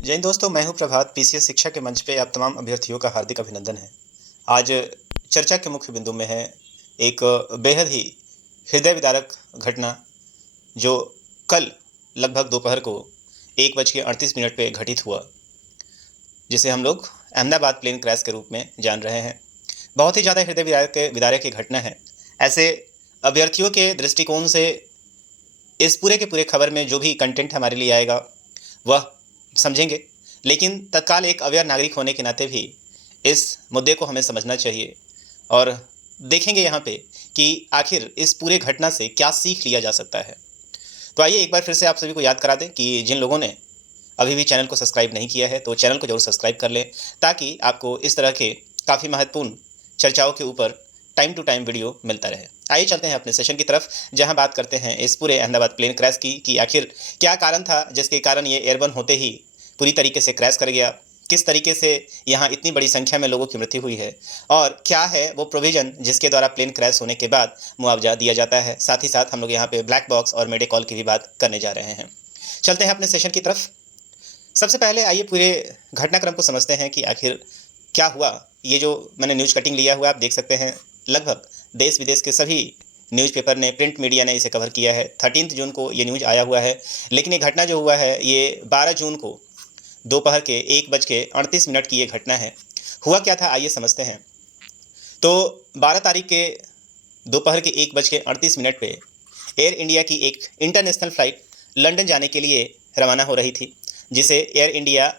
जय हिंद दोस्तों, मैं हूं प्रभात। पीसीएस शिक्षा के मंच पे आप तमाम अभ्यर्थियों का हार्दिक अभिनंदन है। आज चर्चा के मुख्य बिंदु में है एक बेहद ही हृदय विदारक घटना जो कल लगभग दोपहर को 1:38 पे घटित हुआ, जिसे हम लोग अहमदाबाद प्लेन क्रैश के रूप में जान रहे हैं। बहुत ही ज़्यादा हृदय विदारक की घटना है। ऐसे अभ्यर्थियों के दृष्टिकोण से इस पूरे के पूरे खबर में जो भी कंटेंट हमारे लिए आएगा वह समझेंगे, लेकिन तत्काल एक अवेयर नागरिक होने के नाते भी इस मुद्दे को हमें समझना चाहिए और देखेंगे यहाँ पे कि आखिर इस पूरे घटना से क्या सीख लिया जा सकता है। तो आइए एक बार फिर से आप सभी को याद करा दें कि जिन लोगों ने अभी भी चैनल को सब्सक्राइब नहीं किया है तो चैनल को जरूर सब्सक्राइब कर लें, ताकि आपको इस तरह के काफ़ी महत्वपूर्ण चर्चाओं के ऊपर टाइम टू टाइम वीडियो मिलता रहे। आइए चलते हैं अपने सेशन की तरफ, जहां बात करते हैं इस पूरे अहमदाबाद प्लेन क्रैश की कि आखिर क्या कारण था जिसके कारण ये एयरबर्न होते ही पूरी तरीके से क्रैश कर गया, किस तरीके से यहाँ इतनी बड़ी संख्या में लोगों की मृत्यु हुई है और क्या है वो प्रोविज़न जिसके द्वारा प्लेन क्रैश होने के बाद मुआवजा दिया जाता है। साथ ही साथ हम लोग यहाँ पे ब्लैक बॉक्स और मेडे कॉल की भी बात करने जा रहे हैं। चलते हैं अपने सेशन की तरफ। सबसे पहले आइए पूरे घटनाक्रम को समझते हैं कि आखिर क्या हुआ। ये जो मैंने न्यूज़ कटिंग लिया हुआ आप देख सकते हैं, लगभग देश विदेश के सभी न्यूज़पेपर ने, प्रिंट मीडिया ने इसे कवर किया है। 13 जून को ये न्यूज़ आया हुआ है, लेकिन ये घटना जो हुआ है ये 12 जून को दोपहर के 1:38 की ये घटना है। हुआ क्या था आइए समझते हैं। तो 12 तारीख के दोपहर के 1:38 पे एयर इंडिया की एक इंटरनेशनल फ़्लाइट लंदन जाने के लिए रवाना हो रही थी, जिसे एयर इंडिया,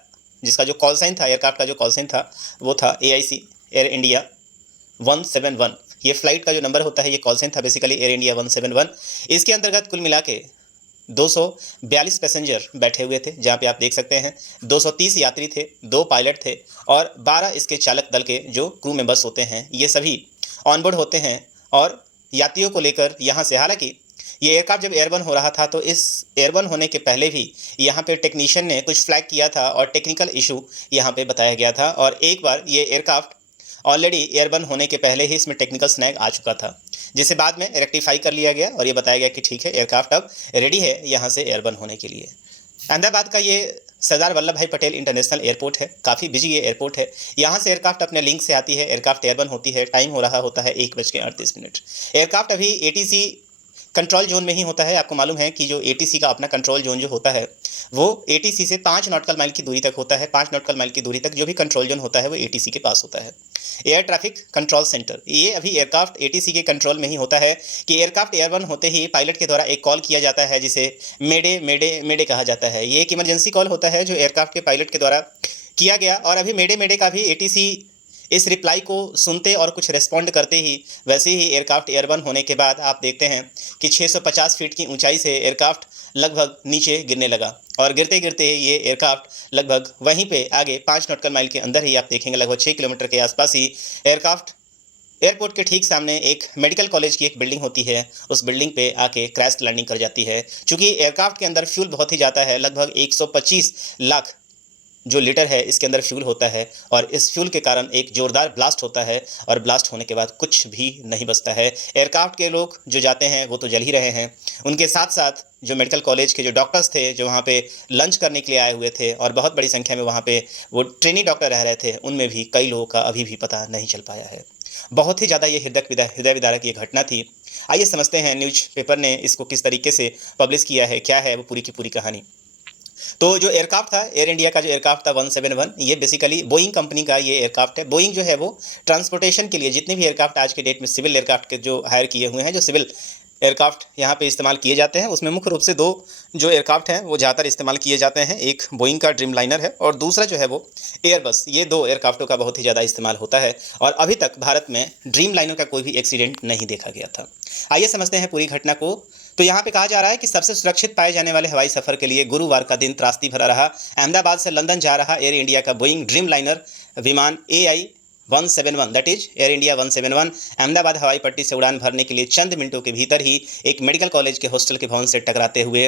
जिसका जो कॉल साइन था, एयरक्राफ्ट का जो कॉल साइन था वो था AIC एयर इंडिया 171। ये फ़्लाइट का जो नंबर होता है ये कॉल साइन था बेसिकली एयर इंडिया 171। इसके अंतर्गत कुल मिला के 242 पैसेंजर बैठे हुए थे, जहाँ पे आप देख सकते हैं 230 यात्री थे, 2 पायलट थे और 12 इसके चालक दल के जो क्रू मेंबर्स होते हैं ये सभी ऑनबोर्ड होते हैं और यात्रियों को लेकर यहाँ से, हालांकि ये एयरक्राफ्ट जब एयरबर्न हो रहा था तो इस एयरबर्न होने के पहले भी यहाँ पे टेक्नीशियन ने कुछ फ्लैग किया था और टेक्निकल इशू यहाँ पे बताया गया था और एक बार ये एयरक्राफ्ट ऑलरेडी एयरबर्न होने के पहले ही इसमें टेक्निकल स्नैग आ चुका था, जिसे बाद में रेक्टिफाई कर लिया गया और ये बताया गया कि ठीक है एयरक्राफ्ट अब रेडी है यहाँ से एयरबर्न होने के लिए। अहमदाबाद का ये सरदार वल्लभ भाई पटेल इंटरनेशनल एयरपोर्ट है, काफ़ी बिजी ये एयरपोर्ट है। यहाँ से एयरक्राफ्ट अपने लिंक से आती है, एयरक्राफ्ट एयरबर्न होती है, टाइम हो रहा होता है 1:38। एयरक्राफ्ट अभी ATC कंट्रोल जोन में ही होता है। आपको मालूम है कि जो ATC का अपना कंट्रोल जोन जो होता है वो ATC से 5 नॉटिकल माइल की दूरी तक होता है। 5 नॉटिकल माइल की दूरी तक जो भी कंट्रोल जोन होता है वो ATC के पास होता है, एयर ट्रैफिक कंट्रोल सेंटर। ये अभी एयरक्राफ्ट ATC के कंट्रोल में ही होता है कि एयरक्राफ्ट एयरबर्न होते ही पायलट के द्वारा एक कॉल किया जाता है जिसे मेडे मेडे मेडे कहा जाता है। ये एक इमरजेंसी कॉल होता है जो एयरक्राफ्ट के पायलट के द्वारा किया गया और अभी मेडे मेडे का भी ATC इस रिप्लाई को सुनते और कुछ रिस्पॉन्ड करते ही वैसे ही एयरक्राफ्ट एयरबर्न होने के बाद आप देखते हैं कि 650 फीट की ऊंचाई से एयरक्राफ्ट लगभग नीचे गिरने लगा और गिरते गिरते ये एयरक्राफ्ट लगभग वहीं पे आगे 5 नॉटिकल माइल के अंदर ही आप देखेंगे लगभग 6 किलोमीटर के आसपास ही एयरक्राफ्ट एयरपोर्ट के ठीक सामने एक मेडिकल कॉलेज की एक बिल्डिंग होती है, उस बिल्डिंग पे आके क्रैश लैंडिंग कर जाती है। चूँकि एयरक्राफ्ट के अंदर फ्यूल बहुत ही ज़्यादा है, लगभग 125 लाख जो लीटर है इसके अंदर फ्यूल होता है और इस फ्यूल के कारण एक ज़ोरदार ब्लास्ट होता है और ब्लास्ट होने के बाद कुछ भी नहीं बचता है। एयरक्राफ्ट के लोग जो जाते हैं वो तो जल ही रहे हैं, उनके साथ साथ जो मेडिकल कॉलेज के जो डॉक्टर्स थे जो वहाँ पे लंच करने के लिए आए हुए थे और बहुत बड़ी संख्या में वहाँ पे वो ट्रेनी डॉक्टर रह रहे थे, उनमें भी कई लोगों का अभी भी पता नहीं चल पाया है। बहुत ही ज़्यादा ये हृदय विदारक ये घटना थी। आइए समझते हैं न्यूज़ पेपर ने इसको किस तरीके से पब्लिश किया है, क्या है वो पूरी की पूरी कहानी। तो जो एयरक्राफ्ट था, एयर इंडिया का जो एयरक्राफ्ट था 171, ये बेसिकली बोइंग कंपनी का ये एयरक्राफ्ट है। बोइंग जो है वो ट्रांसपोर्टेशन के लिए जितने भी एयरक्राफ्ट आज के डेट में सिविल एयरक्राफ्ट के जो हायर किए हुए हैं, जो सिविल एयरक्राफ्ट यहाँ पे इस्तेमाल किए जाते हैं, उसमें मुख्य रूप से 2 जो एयरक्राफ्ट हैं वो ज़्यादातर इस्तेमाल किए जाते हैं। एक बोइंग का ड्रीम लाइनर है और दूसरा जो है वो एयरबस। ये 2 एयरक्राफ्टों का बहुत ही ज़्यादा इस्तेमाल होता है और अभी तक भारत में ड्रीम लाइनर का कोई भी एक्सीडेंट नहीं देखा गया था। आइए समझते हैं पूरी घटना को। तो यहाँ पे कहा जा रहा है कि सबसे सुरक्षित पाए जाने वाले हवाई सफ़र के लिए गुरुवार का दिन त्रासदी भरा रहा। अहमदाबाद से लंदन जा रहा एयर इंडिया का बोइंग ड्रीम लाइनर विमान AI-171 that is air India 171 Ahmedabad हवाई पट्टी से उड़ान भरने के लिए चंद मिनटों के भीतर ही एक मेडिकल कॉलेज के हॉस्टल के भवन से टकराते हुए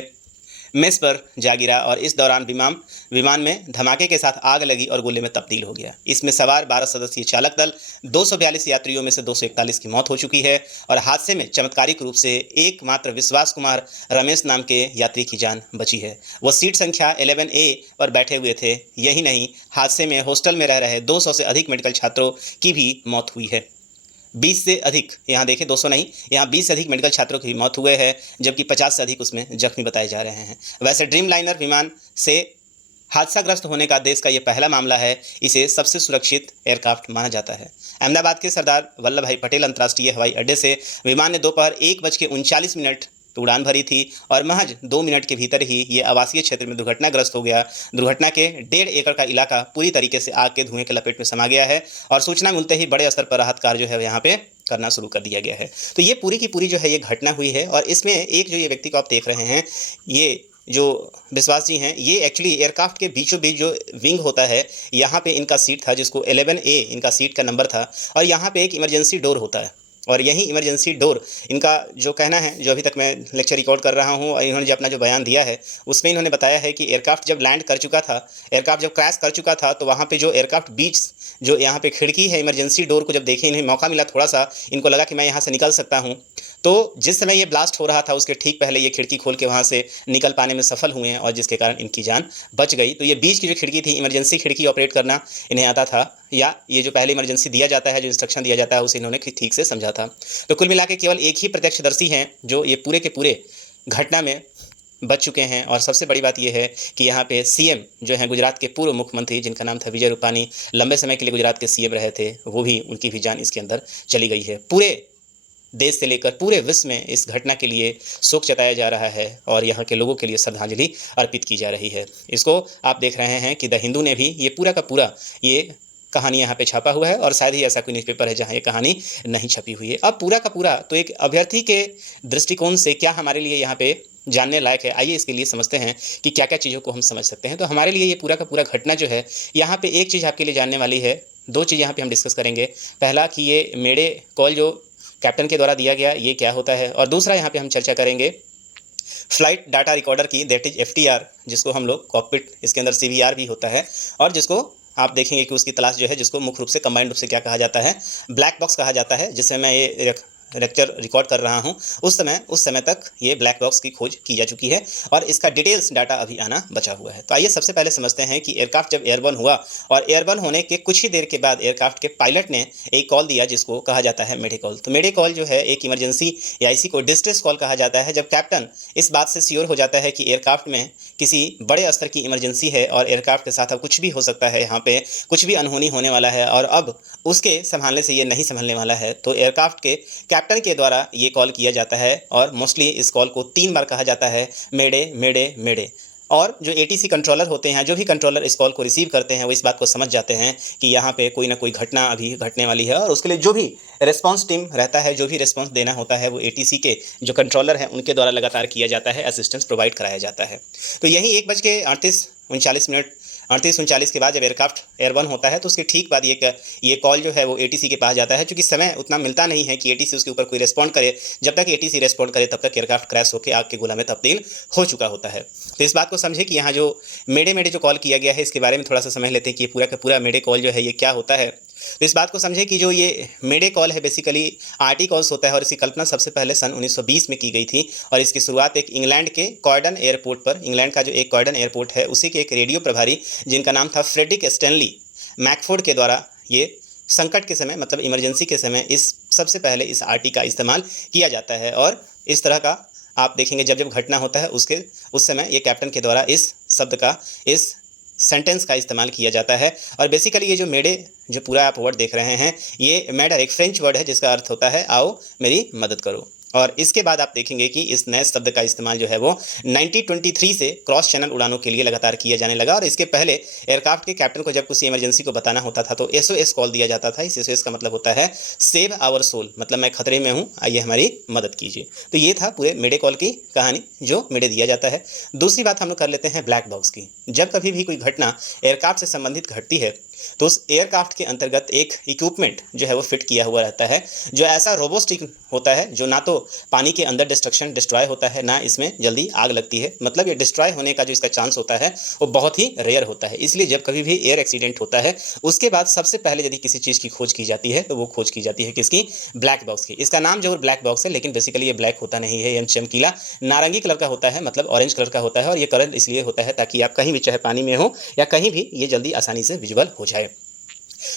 मेस पर जा गिरा और इस दौरान विमान में धमाके के साथ आग लगी और गोले में तब्दील हो गया। इसमें सवार 12 सदस्यीय चालक दल 242 यात्रियों में से 241 की मौत हो चुकी है और हादसे में चमत्कारिक रूप से एकमात्र विश्वास कुमार रमेश नाम के यात्री की जान बची है। वो सीट संख्या 11A पर बैठे हुए थे। यही नहीं, हादसे में हॉस्टल में रह रहे 200 से अधिक मेडिकल छात्रों की भी मौत हुई है। 20 से अधिक, यहाँ देखें 200 नहीं, यहाँ 20 से अधिक मेडिकल छात्रों की मौत हुए हैं, जबकि 50 से अधिक उसमें जख्मी बताए जा रहे हैं। वैसे ड्रीम लाइनर विमान से हादसाग्रस्त होने का देश का ये पहला मामला है। इसे सबसे सुरक्षित एयरक्राफ्ट माना जाता है। अहमदाबाद के सरदार वल्लभ भाई पटेल अंतर्राष्ट्रीय हवाई अड्डे से विमान ने दोपहर 1:39 उड़ान भरी थी और महज 2 मिनट के भीतर ही ये आवासीय क्षेत्र में दुर्घटनाग्रस्त हो गया। दुर्घटना के 1.5 एकड़ का इलाका पूरी तरीके से आग के धुएं के लपेट में समा गया है और सूचना मिलते ही बड़े स्तर पर राहत कार्य जो है यहाँ पे करना शुरू कर दिया गया है। तो ये पूरी की पूरी जो है ये घटना हुई है और इसमें एक जो ये व्यक्ति को आप देख रहे हैं, ये जो विश्वास जी हैं, ये एक्चुअली एयरक्राफ्ट के बीचों बीच जो विंग होता है, यहाँ पे इनका सीट था जिसको 11A इनका सीट का नंबर था और यहाँ पे एक इमरजेंसी डोर होता है और यही इमरजेंसी डोर इनका जो कहना है, जो अभी तक मैं लेक्चर रिकॉर्ड कर रहा हूँ और इन्होंने जो अपना जो बयान दिया है उसमें इन्होंने बताया है कि एयरक्राफ्ट जब लैंड कर चुका था, एयरक्राफ्ट जब क्रैश कर चुका था, तो वहाँ पे जो एयरक्राफ्ट बीच जो यहाँ पे खिड़की है इमरजेंसी डोर को जब देखे, इन्हें मौका मिला थोड़ा सा, इनको लगा कि मैं यहाँ से निकल सकता हूँ, तो जिस समय ये ब्लास्ट हो रहा था उसके ठीक पहले ये खिड़की खोल के वहाँ से निकल पाने में सफल हुए हैं और जिसके कारण इनकी जान बच गई। तो ये बीच की जो खिड़की थी, इमरजेंसी खिड़की ऑपरेट करना इन्हें आता था, या ये जो पहले इमरजेंसी दिया जाता है, जो इंस्ट्रक्शन दिया जाता है, उसे इन्होंने ठीक से समझा था। तो कुल मिला के केवल एक ही प्रत्यक्षदर्शी हैं जो ये पूरे के पूरे घटना में बच चुके हैं। और सबसे बड़ी बात यह है कि यहाँ पे सीएम जो हैं गुजरात के पूर्व मुख्यमंत्री, जिनका नाम था विजय रूपानी, लंबे समय के लिए गुजरात के सीएम रहे थे, वो भी, उनकी भी जान इसके अंदर चली गई है। पूरे देश से लेकर पूरे विश्व में इस घटना के लिए शोक जताया जा रहा है और यहाँ के लोगों के लिए श्रद्धांजलि अर्पित की जा रही है। इसको आप देख रहे हैं कि द हिंदू ने भी ये पूरा का पूरा ये कहानी यहाँ पे छापा हुआ है और शायद ही ऐसा कोई न्यूज़पेपर है जहाँ ये कहानी नहीं छपी हुई है। अब पूरा का पूरा तो एक अभ्यर्थी के दृष्टिकोण से क्या हमारे लिए यहाँ पे जानने लायक है, आइए इसके लिए समझते हैं कि क्या क्या चीज़ों को हम समझ सकते हैं। तो हमारे लिए ये पूरा का पूरा घटना जो है, यहाँ पे एक चीज़ आपके लिए जानने वाली है, 2 चीज़ यहाँ पे हम डिस्कस करेंगे। पहला कि ये मेडे कॉल जो कैप्टन के द्वारा दिया गया, ये क्या होता है, और दूसरा यहाँ पे हम चर्चा करेंगे फ्लाइट डाटा रिकॉर्डर की, दैट इज FTR, जिसको हम लोग कॉकपिट, इसके अंदर CVR भी होता है, और जिसको आप देखेंगे कि उसकी तलाश जो है, जिसको मुख्य रूप से कंबाइंड रूप से क्या कहा जाता है, ब्लैक बॉक्स कहा जाता है। जिससे मैं ये लेक्चर रिकॉर्ड कर रहा हूं उस समय तक ये ब्लैक बॉक्स की खोज की जा चुकी है और इसका डिटेल्स डाटा अभी आना बचा हुआ है। तो आइए सबसे पहले समझते हैं कि एयरक्राफ्ट जब एयरबर्न हुआ और एयरबर्न होने के कुछ ही देर के बाद एयरक्राफ्ट के पायलट ने एक कॉल दिया जिसको कहा जाता है मेडे कॉल। तो मेडे कॉल जो है एक इमरजेंसी या इसी को डिस्ट्रेस कॉल कहा जाता है, जब कैप्टन इस बात से श्योर हो जाता है कि एयरक्राफ्ट में किसी बड़े स्तर की इमरजेंसी है और एयरक्राफ्ट के साथ अब कुछ भी हो सकता है, यहाँ पे कुछ भी अनहोनी होने वाला है और अब उसके संभालने से ये नहीं संभलने वाला है, तो एयरक्राफ्ट के कैप्टन के द्वारा ये कॉल किया जाता है। और मोस्टली इस कॉल को 3 बार कहा जाता है, मेडे मेडे मेडे। और जो ATC कंट्रोलर होते हैं, जो भी कंट्रोलर इस कॉल को रिसीव करते हैं, वो इस बात को समझ जाते हैं कि यहाँ पे कोई ना कोई घटना अभी घटने वाली है और उसके लिए जो भी रिस्पांस टीम रहता है, जो भी रिस्पांस देना होता है, वो ATC के जो कंट्रोलर हैं उनके द्वारा लगातार किया जाता है, असिस्टेंस प्रोवाइड कराया जाता है। तो यही 1:38 के बाद जब एयरक्राफ्ट एयरबर्न होता है तो उसके ठीक बाद ये कॉल जो है वो ATC के पास जाता है। क्योंकि समय उतना मिलता नहीं है कि ATC उसके ऊपर कोई रिस्पॉन्ड करे, जब तक ATC रिस्पॉन्ड करे तब तक एयरक्राफ्ट क्रैश होकर आग के गोला में तब्दील हो चुका होता है। तो इस बात को समझे कि यहाँ जो मेडे मेडे जो कॉल किया गया है, इसके बारे में थोड़ा सा समझ लेते हैं कि पूरा का पूरा मेडे कॉल जो है ये क्या होता है। तो इस बात को समझे कि जो ये मेडे कॉल है बेसिकली RT कॉल्स होता है और इसकी कल्पना सबसे पहले सन 1920 में की गई थी और इसकी शुरुआत एक इंग्लैंड के कॉर्डन एयरपोर्ट पर, इंग्लैंड का जो एक कॉर्डन एयरपोर्ट है उसी के एक रेडियो प्रभारी जिनका नाम था फ्रेडरिक स्टैनली मैकफोर्ड के द्वारा ये संकट के समय, मतलब इमरजेंसी के समय, इस सबसे पहले इस RT का इस्तेमाल किया जाता है। और इस तरह का आप देखेंगे जब घटना होता है उस समय ये कैप्टन के द्वारा इस शब्द का, इस सेंटेंस का इस्तेमाल किया जाता है। और बेसिकली ये जो मेडे जो पूरा आप वर्ड देख रहे हैं, ये मैडर एक फ्रेंच वर्ड है जिसका अर्थ होता है आओ मेरी मदद करो। और इसके बाद आप देखेंगे कि इस नए शब्द का इस्तेमाल जो है वो 1923 से क्रॉस चैनल उड़ानों के लिए लगातार किया जाने लगा। और इसके पहले एयरक्राफ्ट के कैप्टन को जब किसी इमरजेंसी को बताना होता था तो SOS कॉल दिया जाता था। इस SOS का मतलब होता है सेव आवर सोल, मतलब मैं खतरे में हूँ, आइए हमारी मदद कीजिए। तो ये था पूरे मेडे कॉल की कहानी जो मेडे दिया जाता है। दूसरी बात हम लोग कर लेते हैं ब्लैक बॉक्स की। जब कभी भी कोई घटना एयरक्राफ्ट से संबंधित घटती है तो उस एयरक्राफ्ट के अंतर्गत एक इक्विपमेंट जो है वो फिट किया हुआ रहता है, जो ऐसा रोबोस्टिक होता है, जो ना तो पानी के अंदर डिस्ट्रॉय होता है, ना इसमें जल्दी आग लगती है। मतलब ये डिस्ट्रॉय होने का जो इसका चांस होता है वो बहुत ही रेयर होता है। इसलिए जब कभी भी एयर एक्सीडेंट होता है, उसके बाद सबसे पहले यदि किसी चीज़ की खोज की जाती है तो वो खोज की जाती है किसकी? ब्लैक बॉक्स की। इसका नाम जो ब्लैक बॉक्स है, लेकिन बेसिकली ये ब्लैक होता नहीं है, ये चमकीला नारंगी कलर का होता है, मतलब ऑरेंज कलर का होता है। और ये कलर इसलिए होता है ताकि आप कहीं भी, चाहे पानी में हो या कहीं भी, ये जल्दी आसानी से विजिबल हो जाए।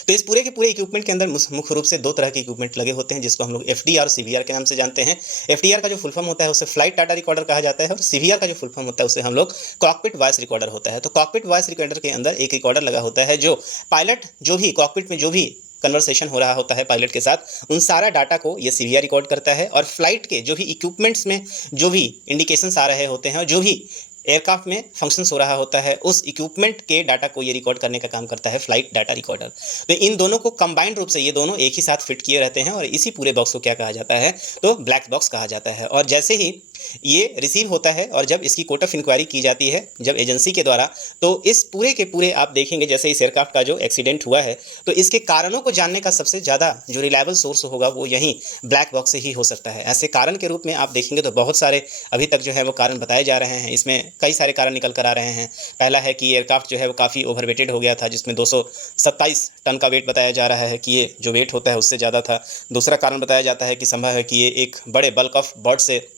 तो इस पूरे के पूरे इक्विपमेंट के अंदर मुख्य रूप से दो तरह के इक्विपमेंट लगे होते हैं, जिसको हम लोग एफडीआर और सीवीआर के नाम से जानते हैं। एफडीआर का जो फुल फॉर्म होता है उसे फ्लाइट डाटा रिकॉर्डर कहा जाता है, और सीवीआर का जो फुल फॉर्म होता है उसे हम लोग कॉकपिट वॉइस रिकॉर्डर होता है। तो कॉकपिट वॉइस रिकॉर्डर के अंदर एक रिकॉर्डर लगा होता है, जो पायलट जो भी कॉकपिट में जो भी कन्वर्सेशन हो रहा होता है पायलट के साथ, उन सारा डाटा को ये सीवीआर रिकॉर्ड करता है। और फ्लाइट के जो भी इक्विपमेंट्स में जो भी इंडिकेशंस आ रहे होते हैं और जो भी एयरक्राफ्ट में फंक्शंस हो रहा होता है, उस इक्विपमेंट के डाटा को ये रिकॉर्ड करने का काम करता है फ्लाइट डाटा रिकॉर्डर। तो इन दोनों को कंबाइंड रूप से ये दोनों एक ही साथ फिट किए रहते हैं, और इसी पूरे बॉक्स को क्या कहा जाता है? तो ब्लैक बॉक्स कहा जाता है। और जैसे ही ये रिसीव होता है और जब इसकी कोर्ट ऑफ इंक्वायरी की जाती है जब एजेंसी के द्वारा, तो इस पूरे के पूरे आप देखेंगे, जैसे इस एयरक्राफ्ट का जो एक्सीडेंट हुआ है, तो इसके कारणों को जानने का सबसे ज़्यादा जो रिलायबल सोर्स होगा वो यही ब्लैक बॉक्स से ही हो सकता है। ऐसे कारण के रूप में आप देखेंगे तो बहुत सारे अभी तक जो है वो कारण बताए जा रहे हैं। इसमें कई सारे कारण निकल कर आ रहे हैं। पहला है कि एयरक्राफ्ट जो है वो काफ़ी ओवरवेटेड हो गया था, जिसमें 227 टन का वेट बताया जा रहा है कि ये जो वेट होता है उससे ज़्यादा था। दूसरा कारण बताया जाता है कि संभव है कि ये एक बड़े बल्क ऑफ बर्ड से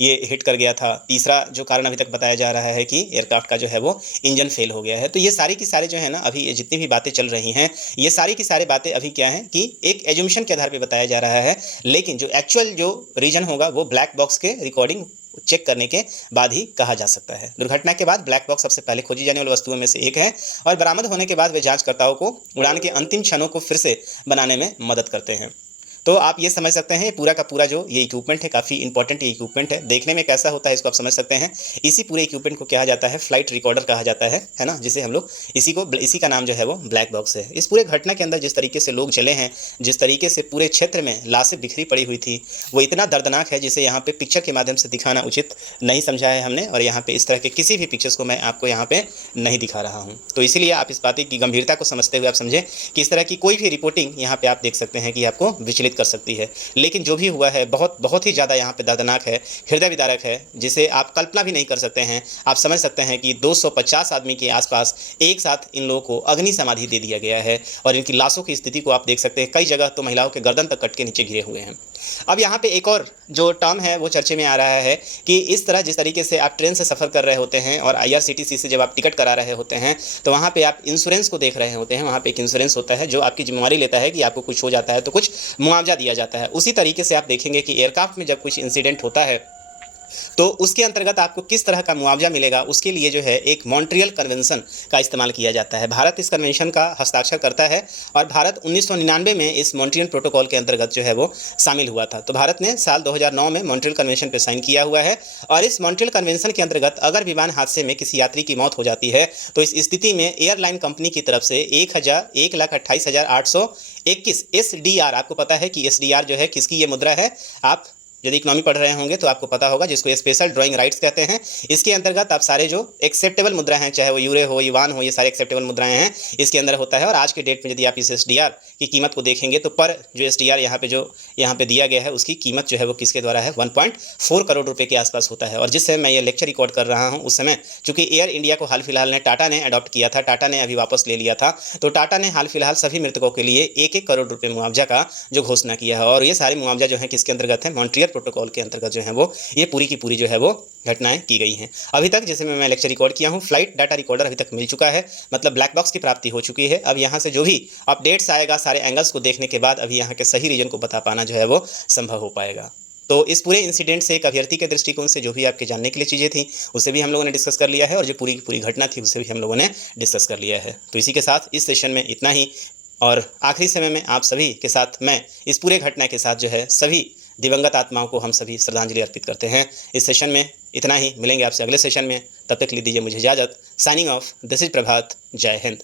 ये हिट कर गया था। तीसरा जो कारण अभी तक बताया जा रहा है कि एयरक्राफ्ट का जो है वो इंजन फेल हो गया है। तो ये सारी की सारी जो है ना, अभी ये जितनी भी बातें चल रही हैं, ये सारी की सारी बातें अभी क्या हैं कि एक एज्यूम्शन के आधार पे बताया जा रहा है, लेकिन जो एक्चुअल जो रीजन होगा वो ब्लैक बॉक्स के रिकॉर्डिंग चेक करने के बाद ही कहा जा सकता है। दुर्घटना के बाद ब्लैक बॉक्स सबसे पहले खोजी जाने वाली वस्तुओं में से एक है, और बरामद होने के बाद वे जांचकर्ताओं को उड़ान के अंतिम क्षणों को फिर से बनाने में मदद करते हैं। तो आप ये समझ सकते हैं, ये पूरा का पूरा जो ये इक्विपमेंट है काफ़ी इंपॉर्टेंट ये इक्विपमेंट है। देखने में कैसा होता है इसको आप समझ सकते हैं। इसी पूरे इक्विपमेंट को कहा जाता है फ्लाइट रिकॉर्डर कहा जाता है ना, जिसे हम लोग इसी का नाम जो है वो ब्लैक बॉक्स है। इस पूरे घटना के अंदर जिस तरीके से लोग जले हैं, जिस तरीके से पूरे क्षेत्र में लाशें बिखरी पड़ी हुई थी, वो इतना दर्दनाक है जिसे यहाँ पे पिक्चर के माध्यम से दिखाना उचित नहीं समझा है हमने, और यहाँ पे इस तरह के किसी भी पिक्चर्स को मैं आपको यहाँ पे नहीं दिखा रहा हूँ। तो इसीलिए आप इस बात की गंभीरता को समझते हुए आप समझें कि इस तरह की कोई भी रिपोर्टिंग यहाँ पे आप देख सकते हैं कि आपको विचलित कर सकती है। लेकिन जो भी हुआ है बहुत ही ज़्यादा यहाँ पे दर्दनाक है, हृदय विदारक है, जिसे आप कल्पना भी नहीं कर सकते हैं। आप समझ सकते हैं कि 250 आदमी के आसपास एक साथ इन लोगों को अग्नि समाधि दे दिया गया है, और इनकी लाशों की स्थिति को आप देख सकते हैं। कई जगह तो महिलाओं के गर्दन तक कट के नीचे गिरे हुए हैं। अब यहाँ पे एक और जो टर्म है वो चर्चे में आ रहा है कि इस तरह जिस तरीके से आप ट्रेन से सफ़र कर रहे होते हैं और IRCTC से जब आप टिकट करा रहे होते हैं, तो वहाँ पे आप इंश्योरेंस को देख रहे होते हैं। वहाँ पे एक इंश्योरेंस होता है जो आपकी जिम्मेवारी लेता है कि आपको कुछ हो जाता है तो कुछ मुआवजा दिया जाता है। उसी तरीके से आप देखेंगे कि एयरक्राफ्ट में जब कुछ इंसिडेंट होता है तो उसके अंतर्गत आपको किस तरह का मुआवजा मिलेगा, उसके लिए जो है एक मॉन्ट्रियल कन्वेंशन का इस्तेमाल किया जाता है। भारत इस कन्वेंशन का हस्ताक्षर करता है, और भारत 1999 में इस मॉन्ट्रियल प्रोटोकॉल के अंतर्गत जो है वो शामिल हुआ था। तो भारत ने साल 2009 में मॉन्ट्रियल कन्वेंशन पर साइन किया हुआ है, और इस मॉन्ट्रियल कन्वेंशन के अंतर्गत अगर विमान हादसे में किसी यात्री की मौत हो जाती है, तो इस स्थिति में एयरलाइन कंपनी की तरफ से 1,28,821 SDR, आपको पता है कि SDR जो है किसकी ये मुद्रा है, आप यदि इकोनॉमी पढ़ रहे होंगे तो आपको पता होगा, जिसको स्पेशल ड्राइंग राइट्स कहते हैं। इसके अंतर्गत आप सारे जो एक्सेप्टेबल मुद्रा हैं, चाहे वो यूरो हो, युवान हो, ये सारे एक्सेप्टेबल मुद्राएं हैं, इसके अंदर होता है। और आज के डेट में यदि आप इस SDR की कीमत को देखेंगे तो पर जो SDR यहाँ पे दिया गया है उसकी कीमत जो है वो किसके द्वारा है, 1.4 करोड़ रुपये के आसपास होता है। और जिस समय मैं ये लेक्चर रिकॉर्ड कर रहा हूँ उस समय चूँकि एयर इंडिया को हाल फिलहाल ने टाटा ने अडॉप्ट किया था, टाटा ने अभी वापस ले लिया था, तो टाटा ने हाल फिलहाल सभी मृतकों के लिए 1-1 करोड़ रुपये मुआवजा का जो घोषणा किया है। और ये सारे मुआवजा जो है किसके अंतर्गत है, मॉन्ट्रियल प्रोटोकॉल के अंतर्गत जो है वो ये पूरी की पूरी जो है वो घटनाएं की गई हैं। अभी तक जैसे मैं लेक्चर रिकॉर्ड किया हूँ, फ्लाइट डाटा रिकॉर्डर अभी तक मिल चुका है, मतलब ब्लैक बॉक्स की प्राप्ति हो चुकी है। अब यहाँ से जो भी अपडेट्स आएगा सारे एंगल्स को देखने के बाद अभी यहाँ के सही रीजन को बता पाना जो है वो संभव हो पाएगा। तो इस पूरे इंसिडेंट से एक अभ्यर्थी के दृष्टिकोण से जो भी आपके जानने के लिए चीज़ें थी उसे भी हम लोगों ने डिस्कस कर लिया है, और जो पूरी की पूरी घटना थी उसे भी हम लोगों ने डिस्कस कर लिया है। तो इसी के साथ इस सेशन में इतना ही, और आखिरी समय में आप सभी के साथ मैं इस पूरे घटना के साथ जो है सभी दिवंगत आत्माओं को हम सभी श्रद्धांजलि अर्पित करते हैं। इस सेशन में इतना ही, मिलेंगे आपसे अगले सेशन में, तब तक ले दीजिए मुझे इजाज़त। साइनिंग ऑफ, दिस इज प्रभात। जय हिंद।